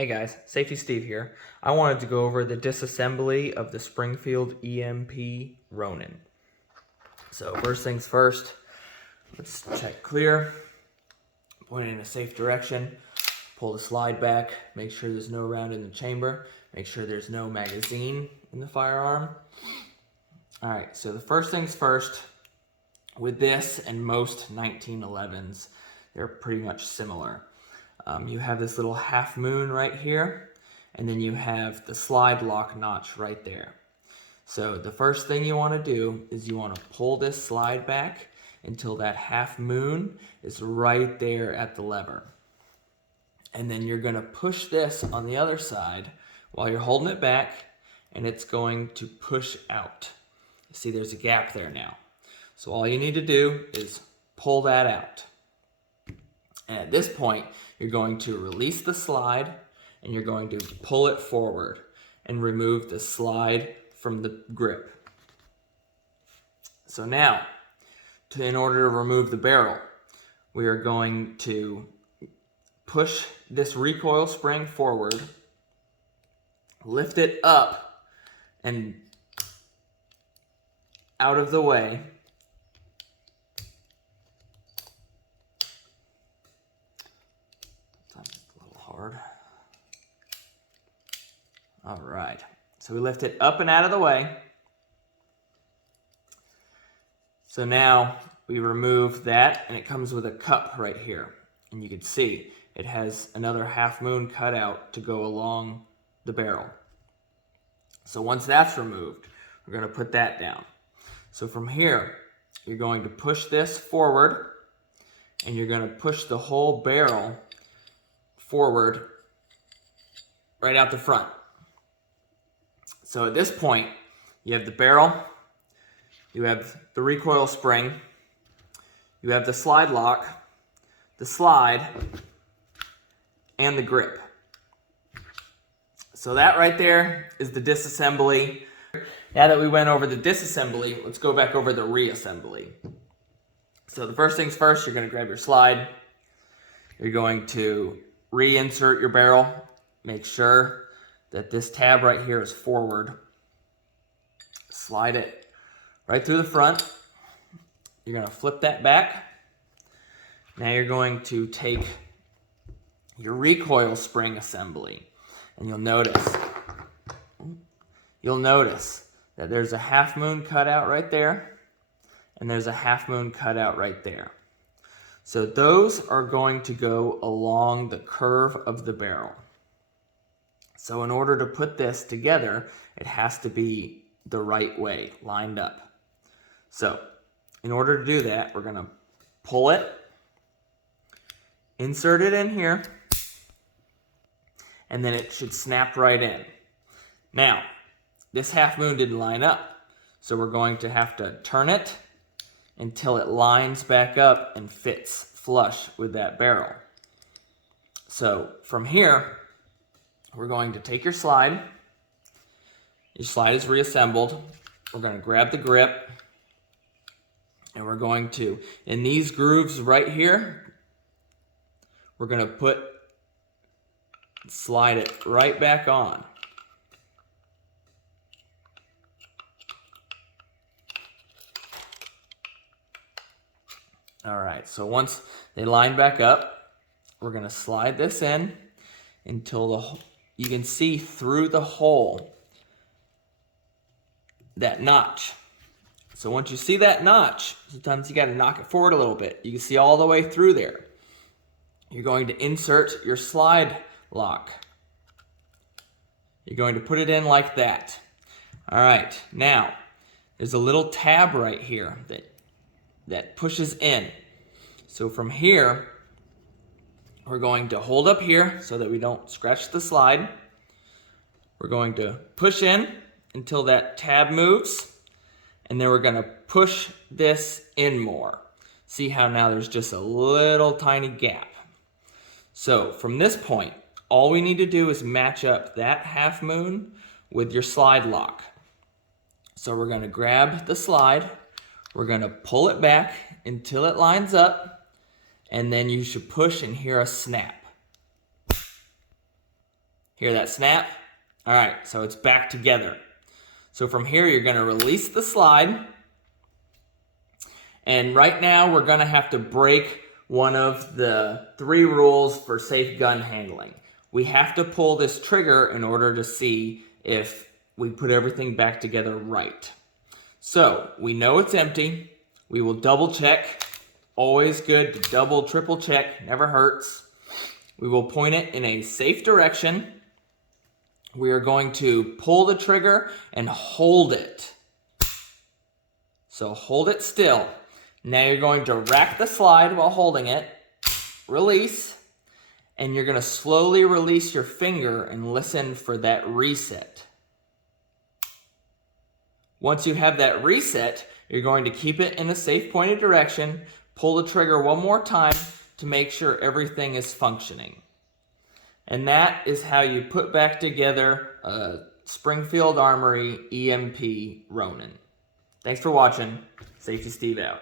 Hey guys, Safety Steve here. I wanted to go over the disassembly of the Springfield EMP Ronin. So first things first, let's check clear, point it in a safe direction, pull the slide back, make sure there's no round in the chamber, make sure there's no magazine in the firearm. Alright, so the first things first, with this and most 1911s, they're pretty much similar. You have this little half moon right here, and then you have the slide lock notch right there. So the first thing you want to do is you want to pull this slide back until that half moon is right there at the lever. And then you're going to push this on the other side while you're holding it back, and it's going to push out. You see there's a gap there now. So all you need to do is pull that out. And at this point, you're going to release the slide and you're going to pull it forward and remove the slide from the grip. So now, in order to remove the barrel, we are going to push this recoil spring forward, lift it up and out of the way. Hard. All right, so we lift it up and out of the way. So now we remove that, and it comes with a cup right here, and you can see it has another half moon cut out to go along the barrel. So once that's removed, we're going to put that down. So from here, you're going to push this forward, and you're going to push the whole barrel forward right out the front. So at this point, you have the barrel, you have the recoil spring, you have the slide lock, the slide, and the grip. So that right there is the disassembly. Now that we went over the disassembly, let's go back over the reassembly. So the first things first, you're going to grab your slide, you're going to reinsert your barrel. Make sure that this tab right here is forward. Slide it right through the front. You're going to flip that back. Now you're going to take your recoil spring assembly, and you'll notice that there's a half moon cutout right there, and there's a half moon cutout right there. So those are going to go along the curve of the barrel. So in order to put this together, it has to be the right way, lined up. So in order to do that, we're going to pull it, insert it in here, and then it should snap right in. Now, this half moon didn't line up, so we're going to have to turn it until it lines back up and fits flush with that barrel. So from here, we're going to take your slide. Your slide is reassembled. We're going to grab the grip, and we're going to, in these grooves right here, we're going to slide it right back on. All right, so once they line back up, we're going to slide this in until you can see through the hole that notch. So once you see that notch, sometimes you got to knock it forward a little bit. You can see all the way through there. You're going to insert your slide lock. You're going to put it in like that. All right, now there's a little tab right here that pushes in. So from here, we're going to hold up here so that we don't scratch the slide. We're going to push in until that tab moves, and then we're going to push this in more. See how now there's just a little tiny gap. So from this point, all we need to do is match up that half moon with your slide lock. So we're going to grab the slide, we're going to pull it back until it lines up, and then you should push and hear a snap. Hear that snap? All right, so it's back together. So from here, you're gonna release the slide. And right now, we're gonna have to break one of the 3 rules for safe gun handling. We have to pull this trigger in order to see if we put everything back together right. So we know it's empty. We will double check. Always good to double, triple check, never hurts. We will point it in a safe direction. We are going to pull the trigger and hold it. So hold it still. Now you're going to rack the slide while holding it, release, and you're going to slowly release your finger and listen for that reset. Once you have that reset, you're going to keep it in a safe pointed direction, pull the trigger one more time to make sure everything is functioning. And that is how you put back together a Springfield Armory EMP Ronin. Thanks for watching. Safety Steve out.